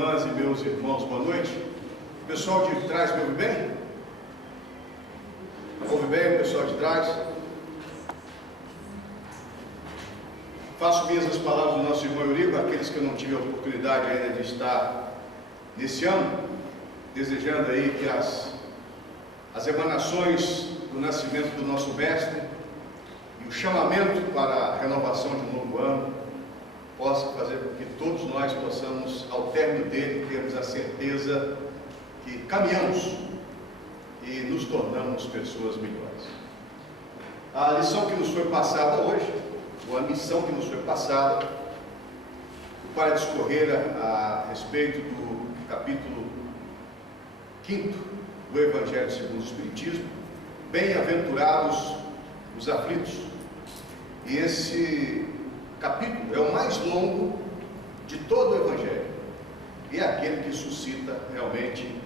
irmãs e meus irmãos, boa noite. O pessoal de trás me ouve bem? Ouve bem o pessoal de trás? Faço minhas as palavras do nosso irmão Eurico, aqueles que eu não tive a oportunidade ainda de estar nesse ano, desejando aí que as emanações do nascimento do nosso mestre e o chamamento para a renovação de um novo ano possa fazer com que todos nós possamos, ao término dele, termos a certeza que caminhamos e nos tornamos pessoas melhores. A lição que nos foi passada hoje, ou a missão que nos foi passada, para discorrer a respeito do capítulo 5º do Evangelho segundo o Espiritismo, bem-aventurados os aflitos. E esse capítulo é o mais longo de todo o Evangelho e é aquele que suscita realmente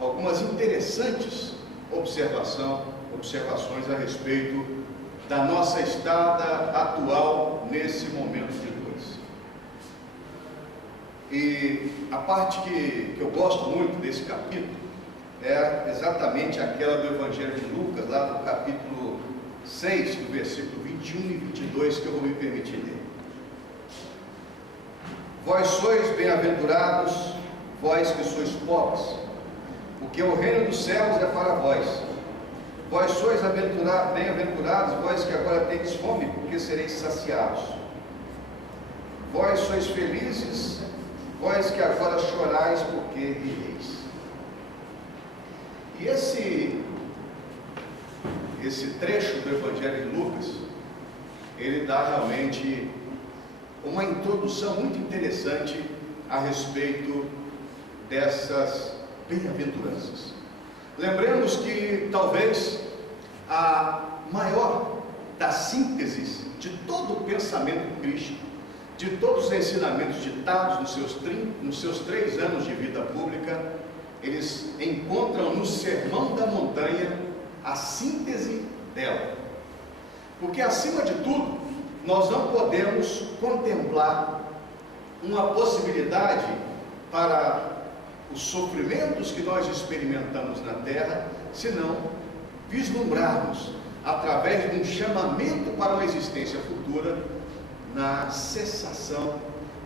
algumas interessantes observações a respeito da nossa estada atual nesse momento de dores. E a parte que eu gosto muito desse capítulo é exatamente aquela do Evangelho de Lucas, lá no capítulo 6, do versículo 21 e 22, que eu vou me permitir ler. Vós sois bem-aventurados, vós que sois pobres, porque o reino dos céus é para vós. Vós sois bem-aventurados, vós que agora tendes fome, porque sereis saciados. Vós sois felizes, vós que agora chorais, porque rireis. E esse trecho do Evangelho de Lucas, ele dá realmente uma introdução muito interessante a respeito dessas bem-aventuranças. Lembremos que talvez a maior das sínteses de todo o pensamento crístico, de todos os ensinamentos ditados nos seus 3 anos de vida pública, eles encontram no Sermão da Montanha a síntese dela. Porque, acima de tudo, nós não podemos contemplar uma possibilidade para os sofrimentos que nós experimentamos na Terra, senão vislumbrarmos, através de um chamamento para uma existência futura, na cessação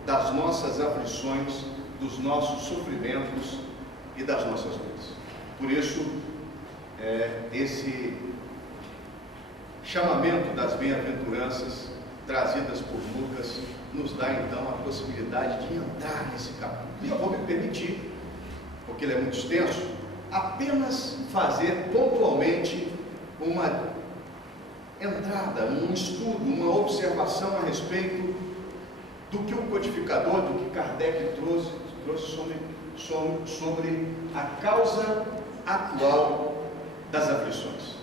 das nossas aflições, dos nossos sofrimentos e das nossas dores. Por isso, esse chamamento das bem-aventuranças trazidas por Lucas nos dá então a possibilidade de entrar nesse capítulo. E eu vou me permitir, porque ele é muito extenso, apenas fazer pontualmente uma entrada, um estudo, uma observação a respeito do que o codificador, do que Kardec trouxe sobre a causa atual das aflições.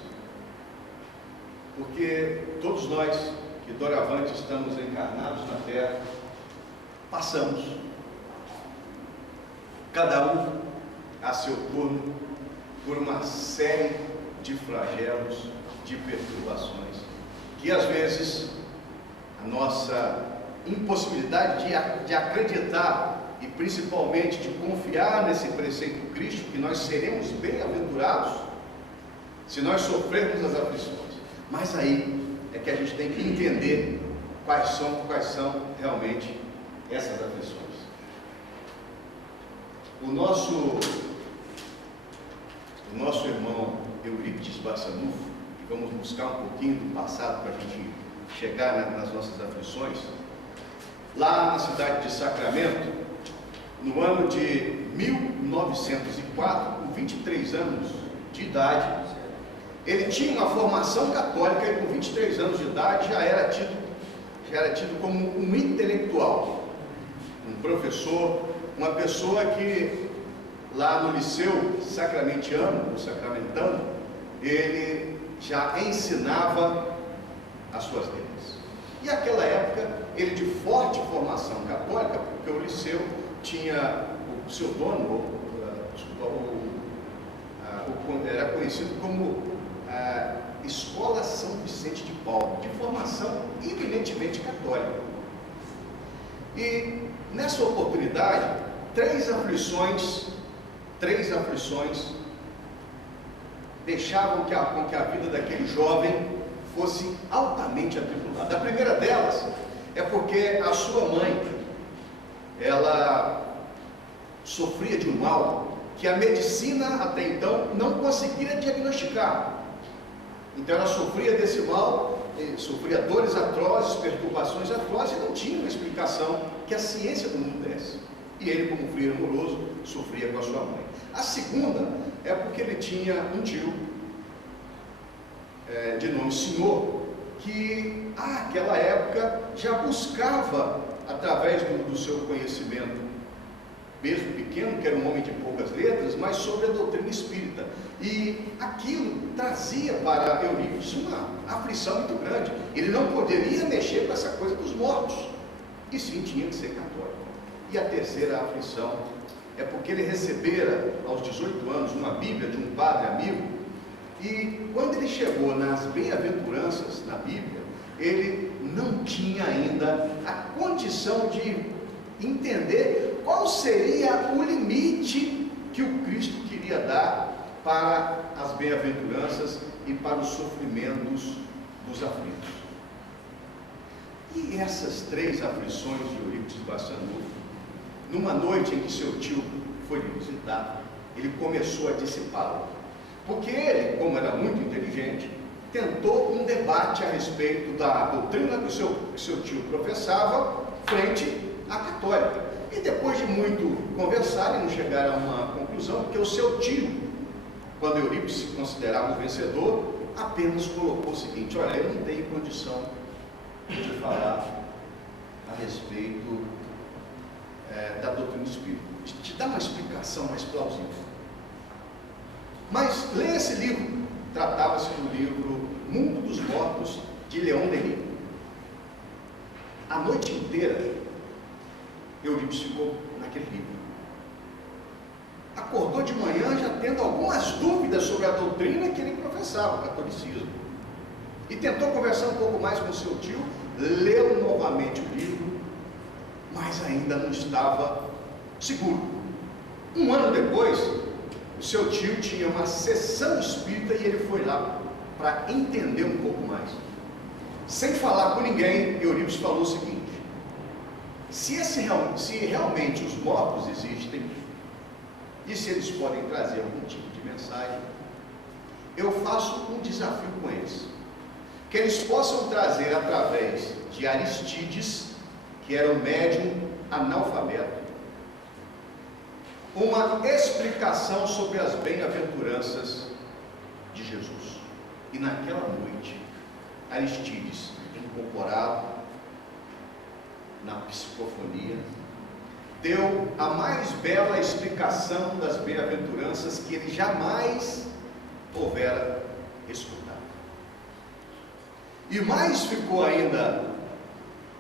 Porque todos nós que doravante estamos encarnados na Terra, passamos, cada um a seu turno, por uma série de flagelos, de perturbações, que às vezes a nossa impossibilidade de acreditar e principalmente de confiar nesse preceito crístico, que nós seremos bem-aventurados se nós sofrermos as aflições. Mas aí é que a gente tem que entender quais são realmente essas aflições. O nosso irmão Eurípides Bassanufo, e vamos buscar um pouquinho do passado para a gente chegar nas nossas aflições, lá na cidade de Sacramento, no ano de 1904, com 23 anos de idade, ele tinha uma formação católica e com 23 anos de idade já era tido como um intelectual, um professor, uma pessoa que lá no liceu sacramentano, ele já ensinava as suas letras. E naquela época, ele de forte formação católica, porque o liceu tinha o seu dono, era conhecido como Escola São Vicente de Paulo, de formação eminentemente católica. E nessa oportunidade, três aflições deixavam com que a vida daquele jovem fosse altamente atribulada. A primeira delas é porque a sua mãe, ela sofria de um mal que a medicina até então não conseguia diagnosticar. Então ela sofria desse mal, sofria dores atrozes, perturbações atrozes, e não tinha uma explicação que a ciência do mundo desse. E ele, como filho amoroso, sofria com a sua mãe. A segunda é porque ele tinha um tio, de nome Senhor, que naquela época já buscava, através do seu conhecimento, mesmo pequeno, que era um homem de poucas letras, mas sobre a doutrina espírita. E aquilo trazia para Eurípides uma aflição muito grande. Ele não poderia mexer com essa coisa dos mortos, e sim tinha que ser católico. E a terceira aflição é porque ele recebera, aos 18 anos, uma Bíblia de um padre amigo, e quando ele chegou nas bem-aventuranças na Bíblia, ele não tinha ainda a condição de entender qual seria o limite que o Cristo queria dar para as bem-aventuranças e para os sofrimentos dos aflitos. E essas três aflições de Eurípides Barçanufo, numa noite em que seu tio foi lhe visitar, ele começou a dissipá-lo. Porque ele, como era muito inteligente, tentou um debate a respeito da doutrina que seu tio professava frente à católica. E depois de muito conversar, e não chegaram a uma conclusão, porque o seu tio, quando Eurípides se considerava o vencedor, apenas colocou o seguinte: olha, eu não tenho condição de falar a respeito da doutrina espírita, de te dar uma explicação mais plausível. Mas leia esse livro. Tratava-se do livro Mundo dos Mortos, de Leon Denis. A noite inteira Eurípides ficou naquele livro. Acordou de manhã já tendo algumas dúvidas sobre a doutrina que ele professava, o catolicismo. E tentou conversar um pouco mais com seu tio, leu novamente o livro, mas ainda não estava seguro. Um ano depois, o seu tio tinha uma sessão espírita e ele foi lá para entender um pouco mais. Sem falar com ninguém, Eurípides falou o seguinte: se realmente os mortos existem, e se eles podem trazer algum tipo de mensagem, eu faço um desafio com eles, que eles possam trazer através de Aristides, que era um médium analfabeto, uma explicação sobre as bem-aventuranças de Jesus. E naquela noite, Aristides, incorporado na psicofonia, deu a mais bela explicação das bem-aventuranças que ele jamais houvera escutado. E mais ficou ainda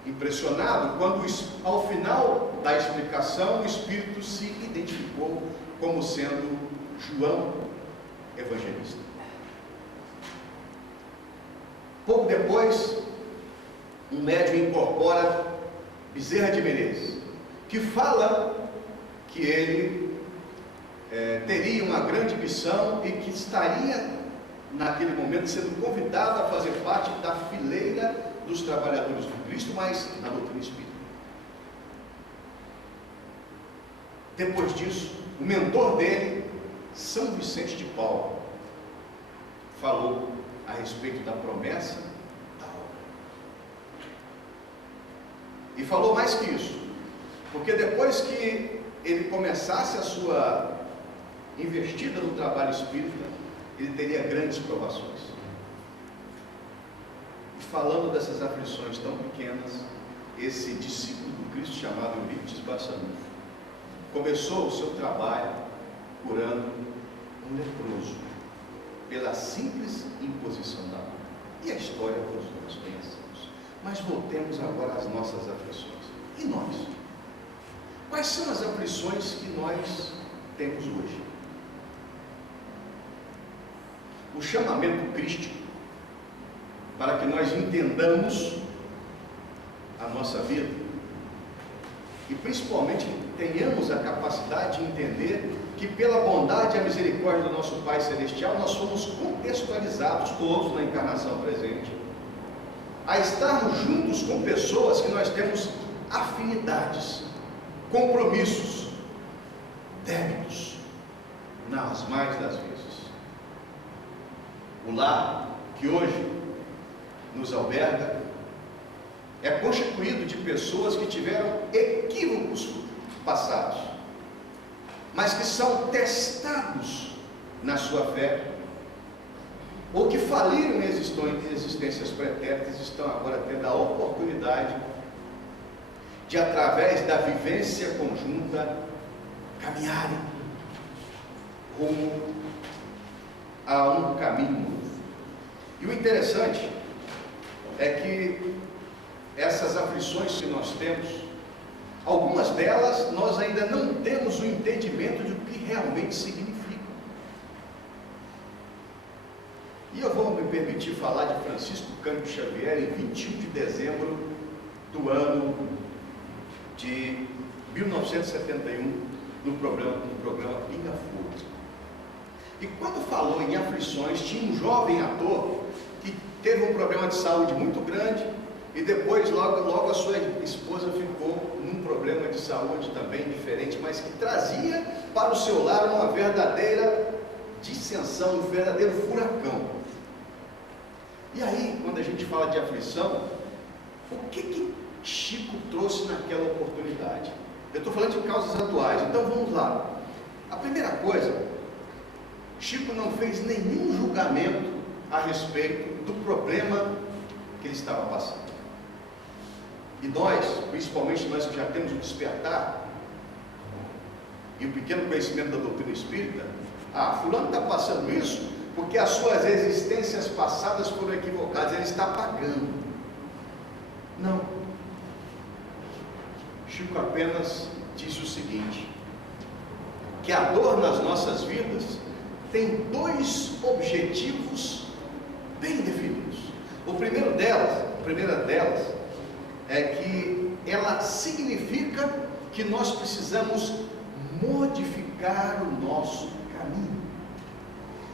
impressionado quando, ao final da explicação, o Espírito se identificou como sendo João Evangelista. Pouco depois, um médium incorpora Bezerra de Menezes, que fala que ele teria uma grande missão e que estaria, naquele momento, sendo convidado a fazer parte da fileira dos trabalhadores do Cristo, mas na doutrina espírita. Depois disso, o mentor dele, São Vicente de Paulo, falou a respeito da promessa da obra. E falou mais que isso, porque depois que ele começasse a sua investida no trabalho espírita, ele teria grandes provações. E falando dessas aflições tão pequenas, esse discípulo do Cristo, chamado Eurípides Barçanufo, começou o seu trabalho curando um leproso pela simples imposição da mão. E a história todos nós conhecemos. Mas voltemos agora às nossas aflições. E nós? Quais são as aflições que nós temos hoje? O chamamento crístico, para que nós entendamos a nossa vida, e principalmente tenhamos a capacidade de entender que pela bondade e a misericórdia do nosso Pai Celestial, nós somos contextualizados todos na encarnação presente, a estarmos juntos com pessoas que nós temos afinidades, compromissos, débitos, nas mais das vezes. O lar que hoje nos alberga é constituído de pessoas que tiveram equívocos passados, mas que são testados na sua fé, ou que faliram em existências pretéritas, estão agora tendo a oportunidade de, através da vivência conjunta, caminharem rumo a um caminho novo. E o interessante é que essas aflições que nós temos, algumas delas nós ainda não temos o entendimento de o que realmente significa. E eu vou me permitir falar de Francisco Cândido Xavier em 21 de dezembro do ano de 1971, no programa Pinga Fogo. E quando falou em aflições, tinha um jovem ator que teve um problema de saúde muito grande, e depois logo a sua esposa ficou num problema de saúde também diferente, mas que trazia para o seu lar uma verdadeira dissensão, um verdadeiro furacão. E aí, quando a gente fala de aflição, o que Chico trouxe naquela oportunidade? Eu estou falando de causas atuais, então vamos lá. A primeira coisa, Chico não fez nenhum julgamento a respeito do problema que ele estava passando. E nós, principalmente nós que já temos o despertar e o pequeno conhecimento da doutrina espírita, fulano está passando isso porque as suas existências passadas foram equivocadas, ele está pagando. Não. Chico apenas disse o seguinte, que a dor nas nossas vidas tem dois objetivos bem definidos. A primeira delas é que ela significa que nós precisamos modificar o nosso caminho.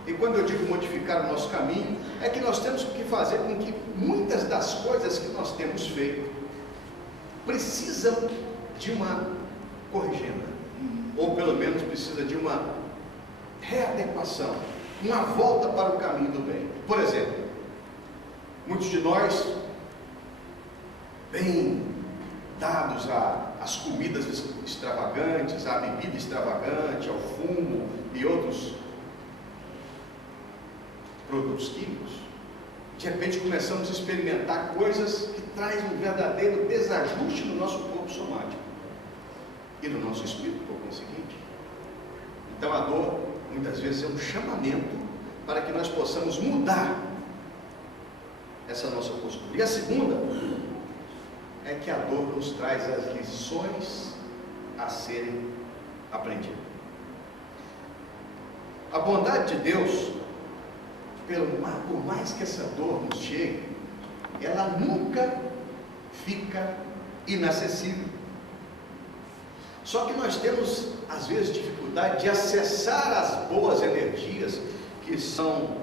E quando eu digo modificar o nosso caminho, é que nós temos que fazer com que muitas das coisas que nós temos feito precisam de uma corrigenda, ou pelo menos precisa de uma readequação, uma volta para o caminho do bem. Por exemplo, muitos de nós, bem dados às comidas extravagantes, à bebida extravagante, ao fumo e outros produtos químicos, de repente começamos a experimentar coisas que trazem um verdadeiro desajuste no nosso corpo somático e no nosso espírito, por conseguinte. Então a dor, muitas vezes, é um chamamento para que nós possamos mudar essa nossa postura. E a segunda é que a dor nos traz as lições a serem aprendidas. A bondade de Deus, por mais que essa dor nos chegue, ela nunca fica inacessível. Só que nós temos, às vezes, dificuldade de acessar as boas energias que são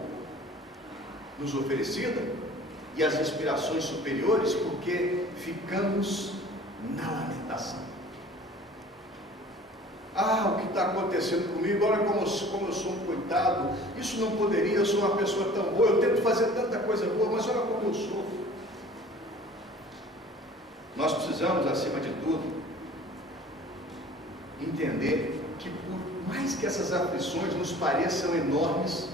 nos oferecidas e as inspirações superiores, porque ficamos na lamentação. O que está acontecendo comigo? Olha como eu sou um coitado, isso não poderia, eu sou uma pessoa tão boa, eu tento fazer tanta coisa boa, mas olha como eu sofro. Nós precisamos, acima de tudo, entender que por mais que essas aflições nos pareçam enormes,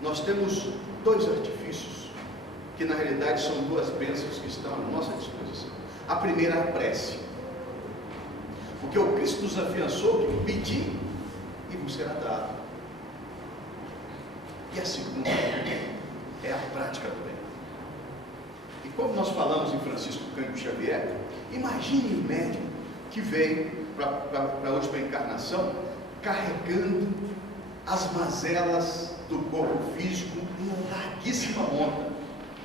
nós temos dois artifícios, que na realidade são duas bênçãos que estão à nossa disposição. A primeira é a prece, porque o Cristo nos afiançou que pedir e vos será dado. E a segunda é a prática do bem. E como nós falamos em Francisco Cândido Xavier, imagine o médico que veio para a última encarnação carregando as mazelas do corpo físico em larguíssima monta,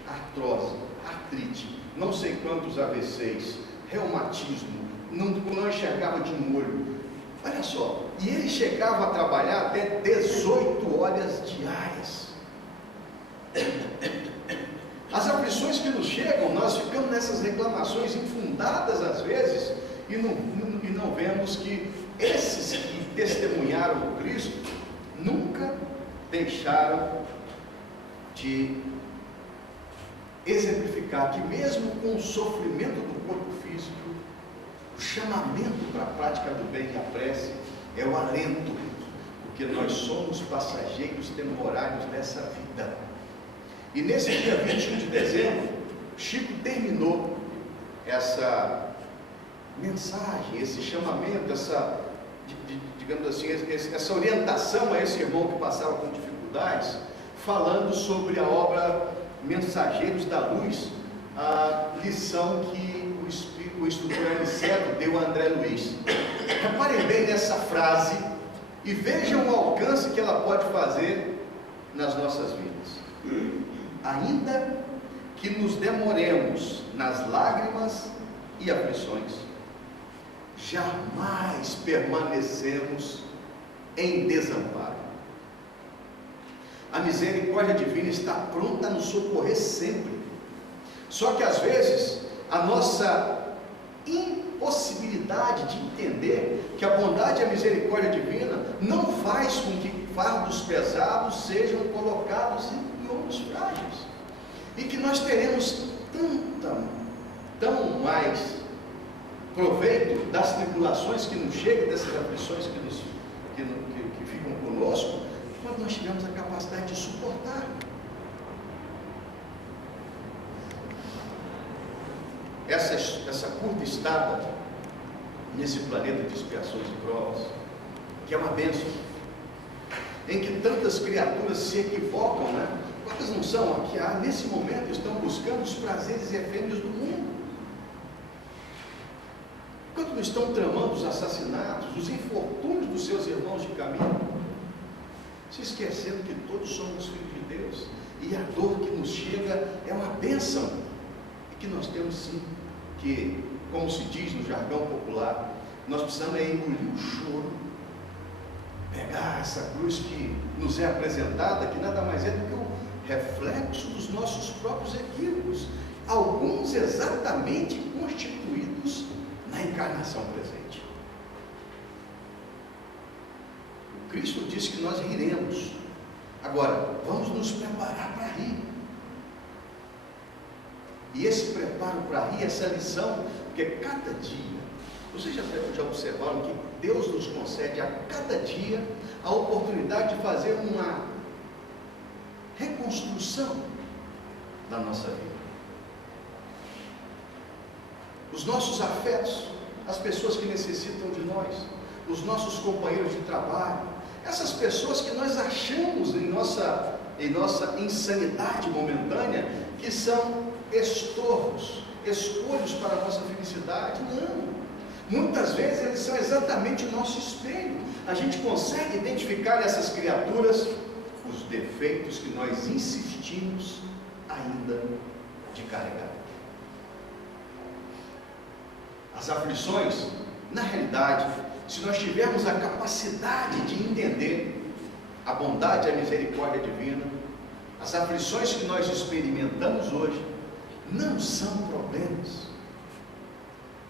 artrose, artrite, não sei quantos AVCs, reumatismo, não enxergava de um olho. Olha só, e ele chegava a trabalhar até 18 horas diárias. As aflições que nos chegam, nós ficamos nessas reclamações infundadas às vezes, e não vemos que esses que testemunharam o Cristo nunca deixaram de exemplificar que mesmo com o sofrimento do corpo físico, o chamamento para a prática do bem e a prece é o alento, porque nós somos passageiros temporários dessa vida. E nesse dia 21 de dezembro, Chico terminou essa mensagem, esse chamamento, digamos assim, essa orientação a esse irmão que passava com dificuldades, falando sobre a obra Mensageiros da Luz, a lição que o instrutor Aniceto deu a André Luiz. Reparem bem nessa frase e vejam o alcance que ela pode fazer nas nossas vidas. Ainda que nos demoremos nas lágrimas e aflições, jamais permanecemos em desamparo. A misericórdia divina está pronta a nos socorrer sempre. Só que às vezes a nossa impossibilidade de entender que a bondade e a misericórdia divina não faz com que fardos pesados sejam colocados em ombros frágeis, e que nós teremos tão mais proveito das tribulações que nos chegam, dessas aflições que ficam conosco, quando nós tivermos a capacidade de suportar. Essa curta estada nesse planeta de expiações e provas, que é uma bênção, em que tantas criaturas se equivocam, né? Quantas não são que nesse momento estão buscando os prazeres efêmeros do mundo? Quanto não estão tramando os assassinatos, os infortúnios dos seus irmãos de caminho, se esquecendo que todos somos filhos de Deus, e a dor que nos chega é uma bênção, e que nós temos sim que, como se diz no jargão popular, nós precisamos engolir o choro, pegar essa cruz que nos é apresentada, que nada mais é do que o reflexo dos nossos próprios equívocos, alguns exatamente constituídos na encarnação presente. O Cristo disse que nós riremos. Agora, vamos nos preparar para rir. E esse preparo para rir, essa lição, porque cada dia, vocês já observaram que Deus nos concede a cada dia a oportunidade de fazer uma reconstrução da nossa vida. Os nossos afetos, as pessoas que necessitam de nós, os nossos companheiros de trabalho, essas pessoas que nós achamos em nossa insanidade momentânea, que são estorvos, escolhos para a nossa felicidade. Não, muitas vezes eles são exatamente o nosso espelho. A gente consegue identificar nessas criaturas os defeitos que nós insistimos ainda de carregar. As aflições, na realidade, se nós tivermos a capacidade de entender a bondade e a misericórdia divina, as aflições que nós experimentamos hoje não são problemas,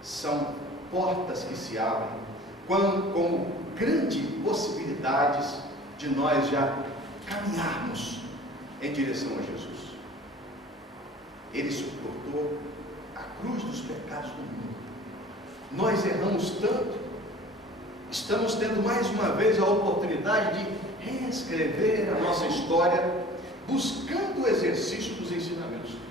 são portas que se abrem como grandes possibilidades de nós já caminharmos em direção a Jesus. Ele suportou a cruz dos pecados do mundo. Nós erramos tanto, estamos tendo mais uma vez a oportunidade de reescrever a nossa história, buscando o exercício dos ensinamentos crísticos.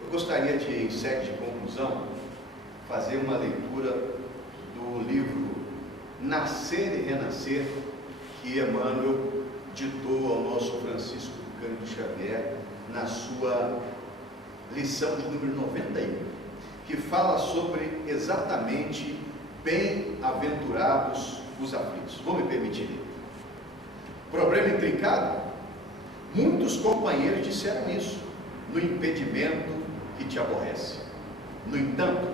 Eu gostaria de, em sede de conclusão, fazer uma leitura do livro Nascer e Renascer, que Emmanuel ditou ao nosso Francisco Cândido Xavier na sua lição de número 91, que fala sobre exatamente bem-aventurados os aflitos. Vou me permitir ler. Problema intrincado? Muitos companheiros disseram isso, no impedimento que te aborrece. No entanto,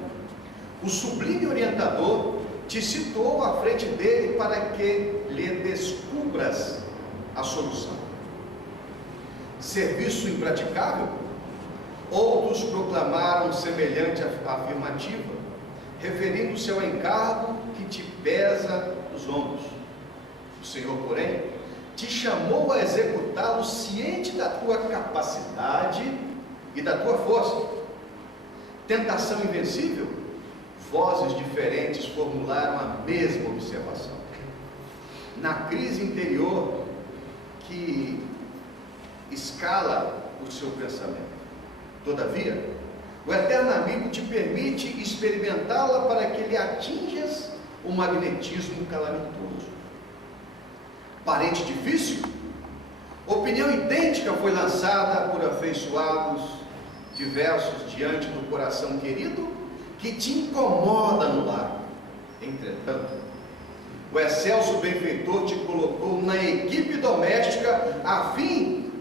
o sublime orientador te situou à frente dele para que lhe descubras a solução. Serviço impraticável? Outros proclamaram semelhante afirmativa, referindo-se ao encargo que te pesa os ombros. O Senhor, porém, te chamou a executá-lo ciente da tua capacidade e da tua força. Tentação invencível? Vozes diferentes formularam a mesma observação. Na crise interior que escala o seu pensamento. Todavia, o eterno amigo te permite experimentá-la para que lhe atinjas o magnetismo calamitoso. Parente difícil? Opinião idêntica foi lançada por afeiçoados diversos diante do coração querido que te incomoda no lar. Entretanto, o excelso benfeitor te colocou na equipe doméstica a fim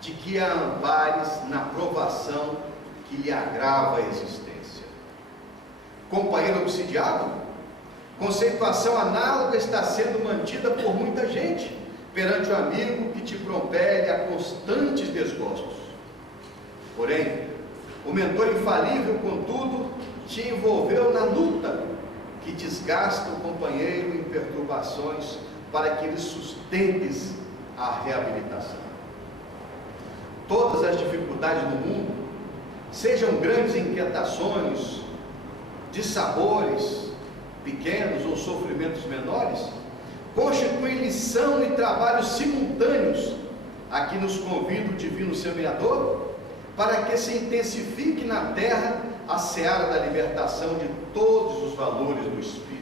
de que a ampares na provação que lhe agrava a existência. Companheiro obsidiado? Conceituação análoga está sendo mantida por muita gente perante o amigo que te propele a constantes desgostos. Porém, o mentor infalível, contudo, te envolveu na luta que desgasta o companheiro em perturbações para que lhe sustentes a reabilitação. Todas as dificuldades do mundo, sejam grandes inquietações, dissabores pequenos ou sofrimentos menores, constituem lição e trabalhos simultâneos a que nos convida o divino semeador, para que se intensifique na terra a seara da libertação de todos os valores do Espírito.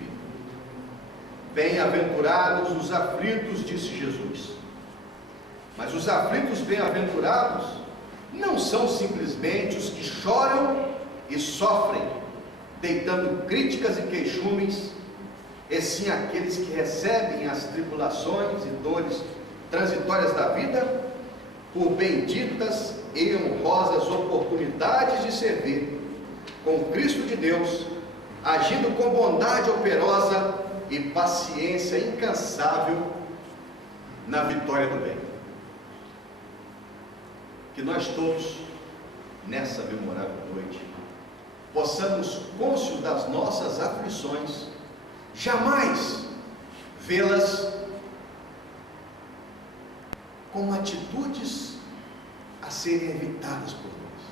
Bem-aventurados os aflitos, disse Jesus. Mas os aflitos bem-aventurados não são simplesmente os que choram e sofrem, deitando críticas e queixumes, e sim aqueles que recebem as tribulações e dores transitórias da vida por benditas e honrosas oportunidades de servir com Cristo de Deus, agindo com bondade operosa e paciência incansável na vitória do bem. Que nós todos, nessa memorável noite, possamos, cônscios das nossas aflições, jamais vê-las como atitudes a serem evitadas por nós,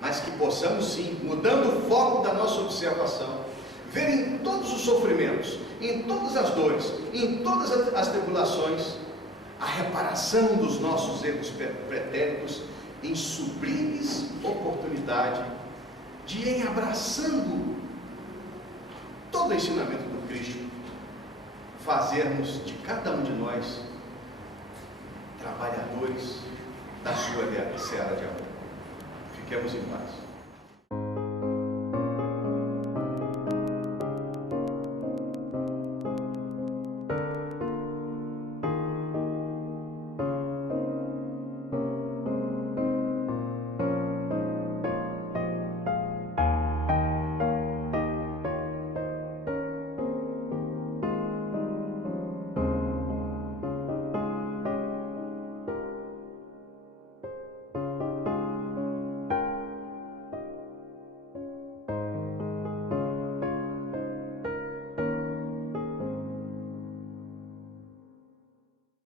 mas que possamos sim, mudando o foco da nossa observação, ver em todos os sofrimentos, em todas as dores, em todas as tribulações, a reparação dos nossos erros pretéritos em sublimes oportunidade de, em abraçando todo o ensinamento do Cristo, fazermos de cada um de nós trabalhadores da sua seara de amor. Fiquemos em paz.